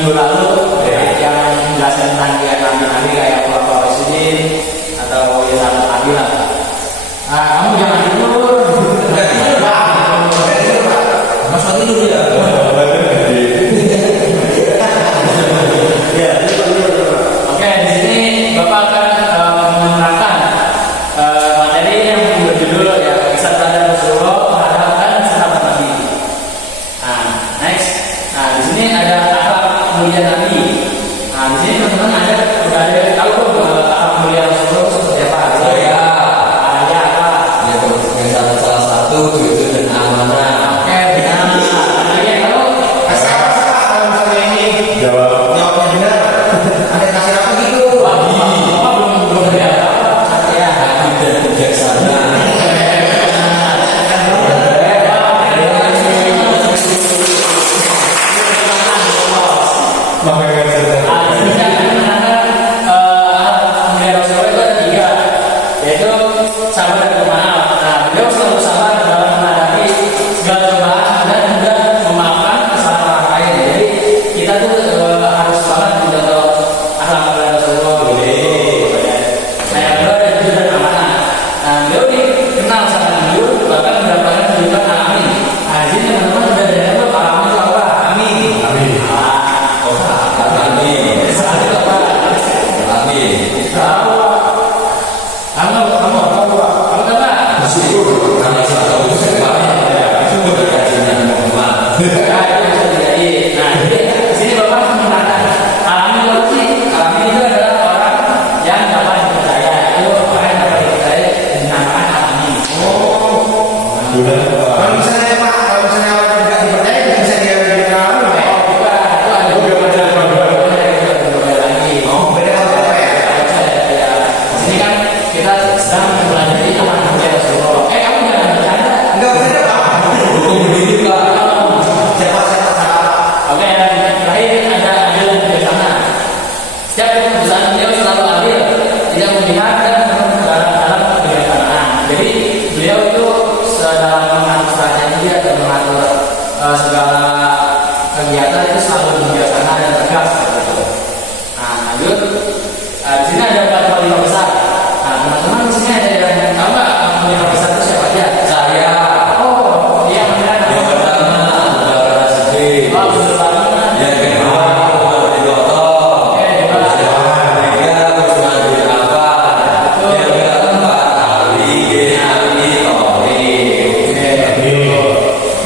minggu lalu yang menjelaskan tentang nabi-nabi kayak Khulafaur Rasyidin atau ya satu lagi lah. Kamu jangan tidur. Mas tidur ya. Oke, di sini Bapak akan menerangkan materi yang berjudul ya kisah teladan Rasulullah menghadapkan sahabat Nabi. Next. Di sini ada akhlak mulia Nabi. Di sini teman-teman udah ada tahu akhlak mulia Rasulullah seperti apa? Ada apa? Yang salah satu jujur dan amanah. Oke, benar. Lagi kalau Kalau misalnya ini jawabnya benar, ada kasih apa gitu? belum ada Ya, hati dan bijaksana. Kalau misalnya Pak, kalau misalnya orang tidak dipercaya, bisa dia pengalaman ya? Beda apa ya? Ini kan kita sedang mempelajari akhlak mulia Rasulullah. Kamu jangan bercanda. Enggak beda Pak. Hukum berdiri Pak. Siapa? Oke, yang terakhir ada adil dan bijaksana. Setiap keputusan beliau selalu adil, tidak memihak dan dalam kebijaksanaan. Jadi beliau itu dalam mengatur strategi atau mengatur segala kegiatan itu selalu bijaksana dan tegas. Lanjut. Di sini ada 4 khalifah besar. Teman-teman di sini ada yang tahu nggak khalifah besar itu siapa aja? Saya Dia mana? yang pertama Abu Siddiq. Betul banget. Yang kedua Umar bin Khattab. Yang ketiga Utsman bin Affan. Yang keempat Ali bin Abi Thalib.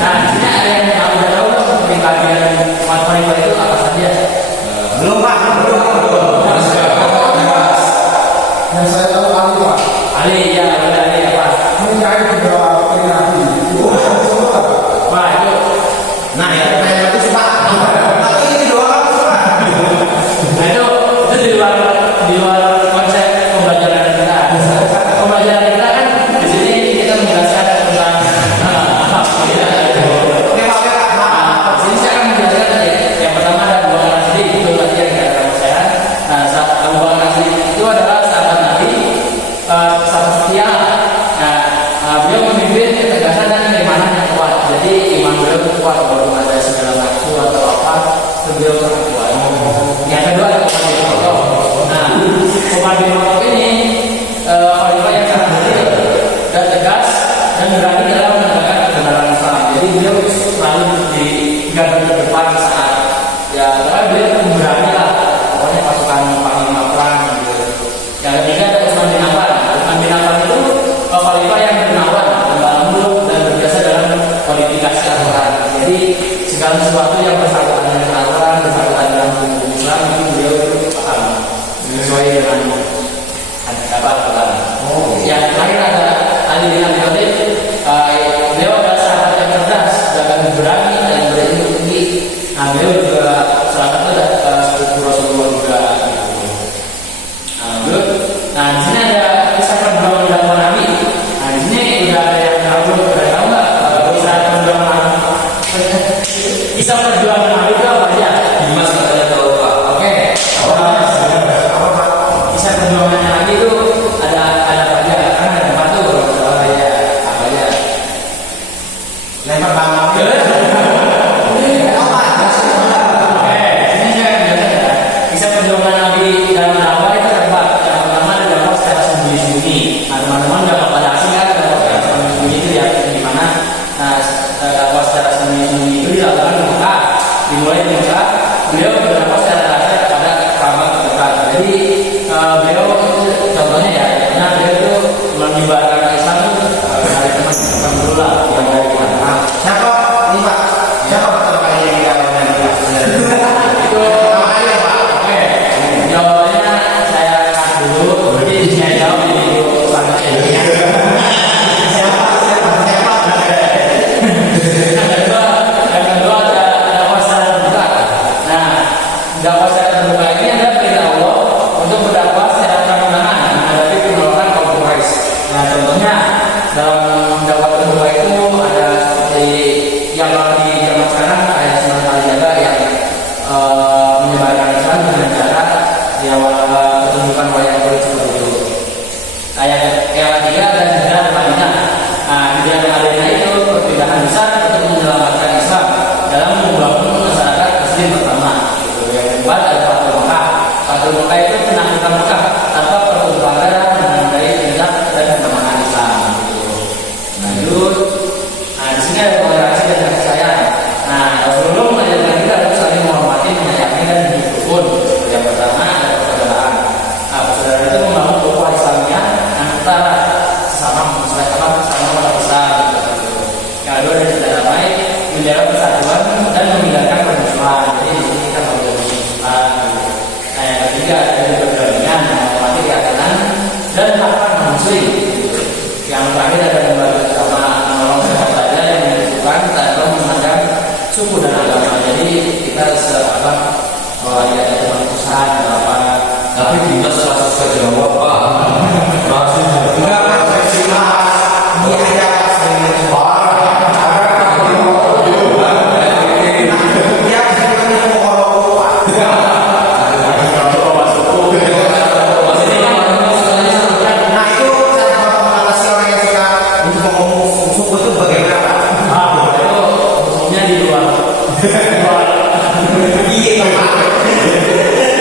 Nah, di sini ada yang udah tahu seperti bagian khalifah itu apa saja? Belum Pak, belum. Yang saya tahu Ali Pak, Ali, ya, ada Ali apa? menikahi 3 putri Nabi. Itu semua. Wah, itu. Nah ya, pertanyaan itu Pak. Tapi ini doang Pak. Nah, itu di luar konsep pembelajaran kita. Pembelajaran kita kan di sini kita menjelaskan tentang Oke Pak. Di sini saya akan menjelaskan yang pertama ada Abu Bakar Siddiq, itu tadi yang dikatakan saya. Abu Bakar Siddiq itu adalah sahabat Nabi, sahabat setia. Beliau memimpin ketegasan dan keimanan yang kuat. Jadi iman beliau kuat walaupun ada segala nafsu atau apa, beliau sangat kuat. Yang kedua ada Umar bin Khattab. Umar bin Khattab ini khalifah yang sangat adil dan tegas dan berani dalam menegakkan kebenaran Islam. Jadi beliau selalu di garda terdepan saat karena beliau berani lah, pokoknya pasukan panglima perang gitu. Yang ketiga ada Utsman bin Affan. Utsman bin Affan itu khalifah yang dermawan, lembut dan berbiasa dalam kualifikasi Al-Quran. Jadi segala sesuatu yang bersangkutan dengan Al-Quran, bersangkutan dengan hukum Islam itu beliau paham sesuai dengan apa Al-Quran. Yang terakhir ada Ali bin Abi Thalib. Beliau adalah sahabat yang cerdas dan berani dan berilmu tinggi. Beliau juga salah satu sepupu Rasulullah juga. Nah, di sini ada kisah perjuangan dakwah Nabi. Di sini udah ada yang tahu nggak kisah perjuangan Nabi? Kisah perjuangan Nabi itu apa aja? Dimas katanya tahu Pak. Oke. Kisah perjuangan Nabi itu ada apa aja? Kan ada 4 tuh kalau nggak salah ya. Apa aja? Lempar bambu. Oke, sini saya menyebarkan Islam itu dari teman-teman dulu lah yang dari kita. Siapa ini Pak? Siapa pertama kali yang diawalkan Itu namanya Pak? oke. Jawabannya saya kasih dulu. Jadi saya jawab di video selanjutnya. Yang kedua ada puasa terbuka. Nah, dakwah secara terbuka ini adalah perintah Allah untuk berdakwah secara terang-terangan menghadapi penolakan kaum Quraisy. Nah, contohnya dalam dakwah terbuka itu ada seperti yang di zaman sekarang kayak Sunan Kalijaga yang menyebarkan Islam dengan cara di awal pertunjukan wayang kulit seperti itu. Yang ketiga ada hijrah Madinah. Nah, hijrah Madinah itu perpindahan besar untuk menyelamatkan Islam dalam membangun masyarakat Muslim pertama. Yang keempat ada Fathul Mekah. Fathul Mekah itu menaklukkan Mekah tanpa perlu bangga menandai tindak dan kemenangan Islam. Lanjut, nah di sini ada toleransi dan kasih sayang. Nah, Rasulullah mengajarkan kita harus saling menghormati, menyayangi dan bersyukur. Yang pertama ada persaudaraan. Nah, persaudaraan itu membangun ukhuwah Islamiyah antara sesama orang besar. Yang kedua ada cinta damai, menjaga persatuan dan menghilangkan permusuhan. Jadi di sini kita mau bermusuhan. Nah, yang ketiga ada berdampingan, menghormati keyakinan dan hak Muslim. Yang terakhir ada membantu sama menolong siapa saja yang membutuhkan tanpa memandang suku dan agama. Jadi kita seapa kalau ada permusuhan atau apa. Tapi kita selesai sejawab Pak. Masih Enggak Pak, seksi Mas. Ini aja Pak, sering mencoba. Ya, sebenarnya mau orang Pak. Nah itu cara mengatasi orang yang suka untuk ngomong suku itu bagaimana Pak? Itu umumnya di luar. Iya Pak.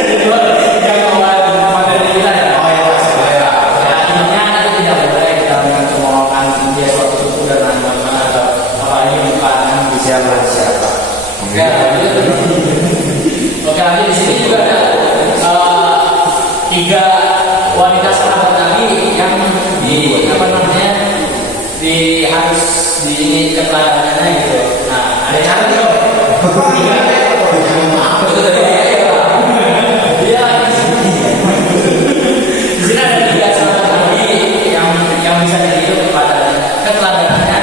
Di luar yang awal materi kita ya. Oh ya Pak, saya. Ya, intinya itu tidak boleh kita mencemoohkan dia suatu suku dan agama atau apalagi bukan Siapa siapa? Oke, lanjut. Oke, lanjut di sini juga ada tiga wanita sahabat Nabi yang di apa namanya di harus di keteladanannya gitu. Nah, ada yang ada dong. Dia di sini ada tiga sahabat Nabi yang bisa dihidup keteladanannya.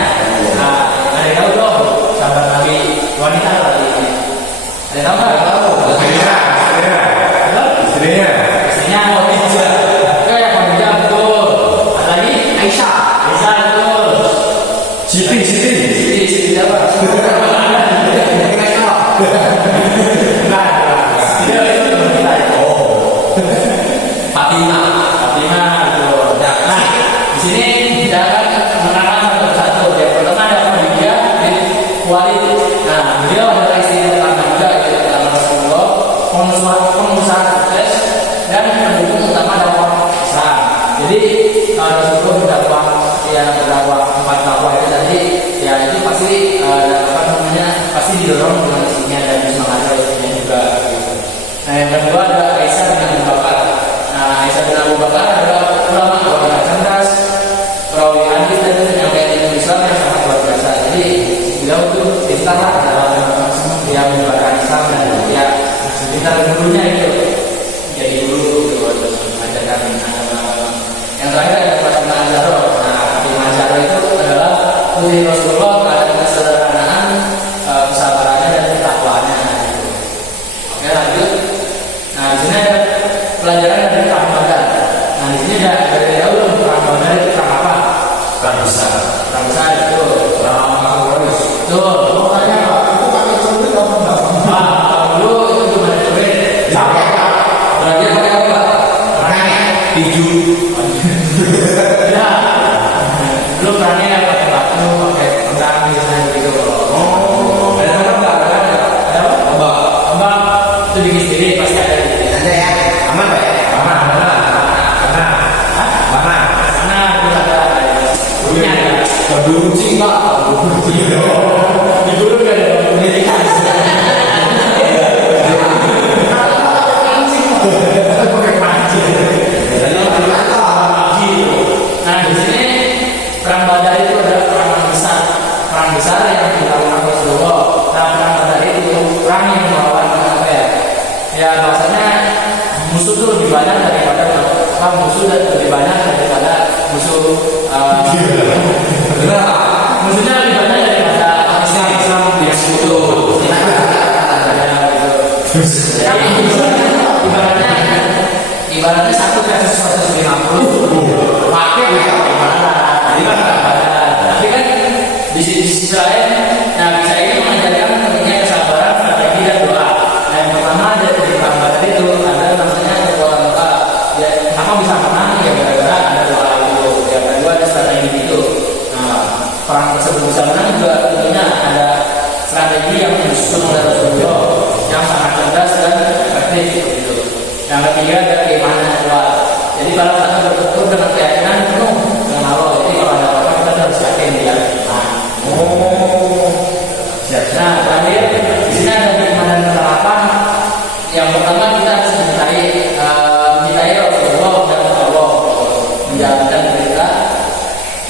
Nah, ada yang tahu dong sahabat Nabi wanita berarti ini. Ada yang tahu nggak? Istrinya. Istrinya Khadijah. Oke, Khadijah betul. Ada lagi Aisyah. Aisyah betul. Siti. Siti siapa? Nah, dia itu wanita ya. Fatimah. Fatimah betul. Nah, di sini kita akan mengenal satu persatu. Yang pertama ada Khadijah bin Khuwailid. Nah, beliau adalah istri pertama juga itu pertama Rasulullah, pengusaha sukses dan pendukung utama dakwah Islam. Jadi Rasulullah berdakwah empat dakwah itu tadi, ya itu pasti apa namanya pasti didorong dengan istrinya dan semangatnya istrinya juga. Gitu. Nah, yang kedua ada Aisyah bin Abu Bakar. Nah, Aisyah bin Abu Bakar adalah ulama wanita cerdas, perawi hadis dan penyampaian ilmu Islam yang sangat luar biasa. Jadi beliau itu pintarlah dalam dia menyebarkan Islam dan dia pintar gurunya itu jadi guru untuk mengajarkan agama. Yang terakhir ada Fatimah Az-Zahra. Nah, Fatimah Az-Zahra itu adalah putri Rasulullah pada kesederhanaan, kesabarannya dan ketakwaannya. Gitu. Oke, lanjut. Nah, di sini ada pelajaran dari perang Badar. Nah, di sini ada dari dahulu perang Badar itu perang apa? Kan bisa. Perang besar itu. Betul. Makanya Pak, itu pakai celurit apa enggak? Nah, dulu itu gimana celurit? Capek Pak. Berarti pakai apa? Makanya. Tinju. Ya. Dulu perangnya pakai batu, pakai pedang gitu. Oh. Ada apa enggak? Ada apa? Ombak. Itu bikin sendiri pasti ada di sini. Ada ya. Aman Pak ya? Mana itu ada. Punya ada. Kedunci Pak. Di dulu enggak ada pendidikan. Pakai pancing. Nah, di sini musuh lebih banyak daripada musuh dan lebih banyak daripada musuh musuhnya lebih banyak daripada Islam yang sekutu. Ibaratnya 1 versus 150 pakai tapi kan di sisi lain, nah bisa ini mengajarkan pentingnya kesabaran, strategi dan doa. Nah, yang pertama dari perang Badar itu ada namanya kekuatan doa. Ya, kenapa bisa menang? Ya gara-gara ada doa itu. Yang kedua ada strategi itu. Nah, perang tersebut bisa menang juga tentunya ada strategi yang disusun oleh Rasulullah yang sangat cerdas dan efektif gitu. Yang ketiga ada keimanan yang kuat. Jadi kalau kita bertutur dengan keyakinan penuh dengan Allah, jadi kalau ada apa kita harus yakin dia. Nah, terakhir di sini ada keimanan penerapan. Yang pertama kita harus mencintai Rasulullah dan Allah, menjalankan berita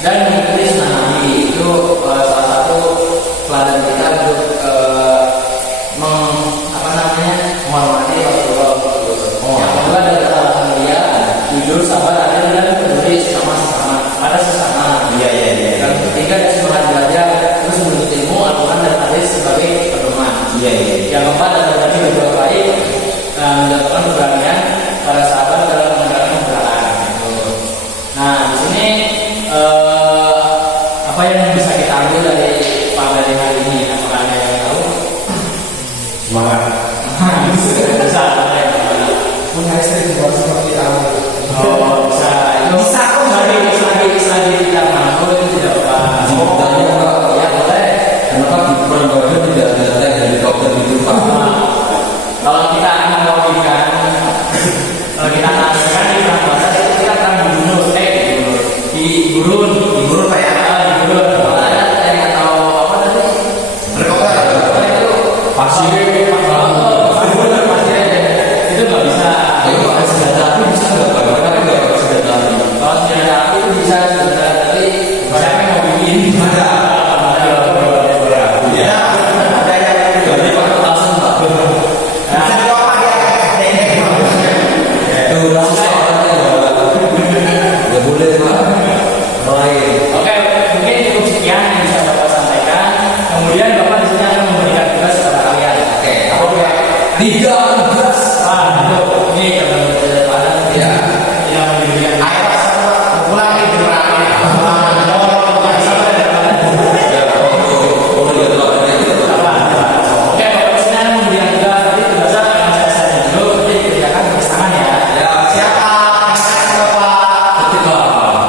dan mengikuti sunnah Nabi. Itu salah satu teladan kita untuk menghormati Rasulullah. Yang kedua adalah mulia, jujur, sabar, adil dan peduli sama pada sesama. Yang ketiga adalah semangat belajar, terus menuntut ilmu, Al-Quran dan hadis sebagai pedoman. Yang keempat adalah berbuat baik, mendapatkan keberanian para sahabat dalam menegakkan kebenaran. Nah, di sini apa yang bisa kita ambil dari pelajaran hari ini? Apakah ada yang tahu? Semangat. Bisa. Punya istri juga seperti kamu. Oh, bisa. Itu Bisa. selagi kita mampu itu tidak apa-apa. Ya boleh. Kenapa di perang Badar tidak ada tank helikopter gitu Pak? Kalau kita analogikan, di perang Badar itu kita akan dibunuh, di gurun Pak ya. di gurun. Kalau ada yang tahu apa tadi? Helikopter. Itu pasir, itu nggak bisa. Ayo pakai senjata api bisa nggak Pak? Mereka kan nggak pakai senjata api. Kalau senjata api itu bisa sebenarnya, tapi siapa yang mau bikin? Ya. Ada yang Jadi pakai petasan Pak. bisa dibawa dia. Itu langsung orangnya nggak boleh Pak. Lain. Oke, mungkin cukup sekian yang bisa Bapak sampaikan. Kemudian Bapak di sini akan memberikan tugas kepada kalian. Oke. Oke. 3 tugas. Ini kalau tidak pada Ya. yang memberikan. Ayo pulang ini berapa? Oh dia telah ada itu. Oke, Bapak di sini akan memberikan tugas. Nanti tugasnya akan saya saja dulu. Nanti dikerjakan tulis tangan ya. Ya. Siapa? Ketik Pak.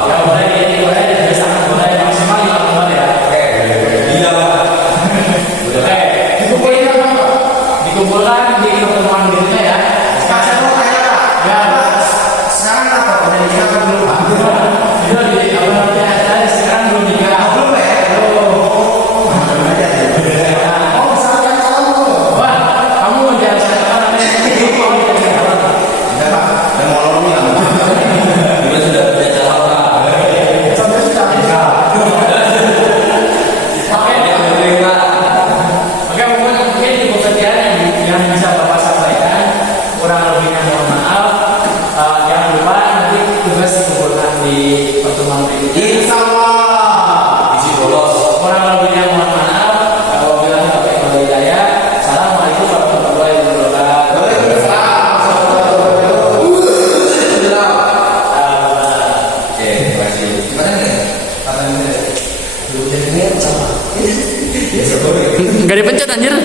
Ya boleh ditulis tangan boleh maksimal 5 lembar ya. Iya Pak. Oke, dikumpulkan di pertemuan berikutnya ya. Sekarang mau tanya Pak. Ya, Sekarang apa? Udah nikah apa belum Pak? itu di apa namanya? Sekarang belum nikah. Belum ya? Oh, misalkan kamu. Wah, kamu mau jadi siapa namanya? Udah Pak. Udah mau lorong nih kamu. Juga sudah punya calon Pak. Sampai sudah. Oke, Oke, mungkin cukup sekian yang bisa Bapak sampaikan. Kurang lebihnya mohon maaf. Jangan lupa nanti tugas dikumpulkan di pertemuan berikutnya. Insya Allah. Isi bolos. Kurang lebihnya mohon maaf. Apabila Bapak Ibu Hidayah. Assalamualaikum warahmatullahi wabarakatuh. Oke, terima kasih. Gimana nih? Enggak dipencet anjir.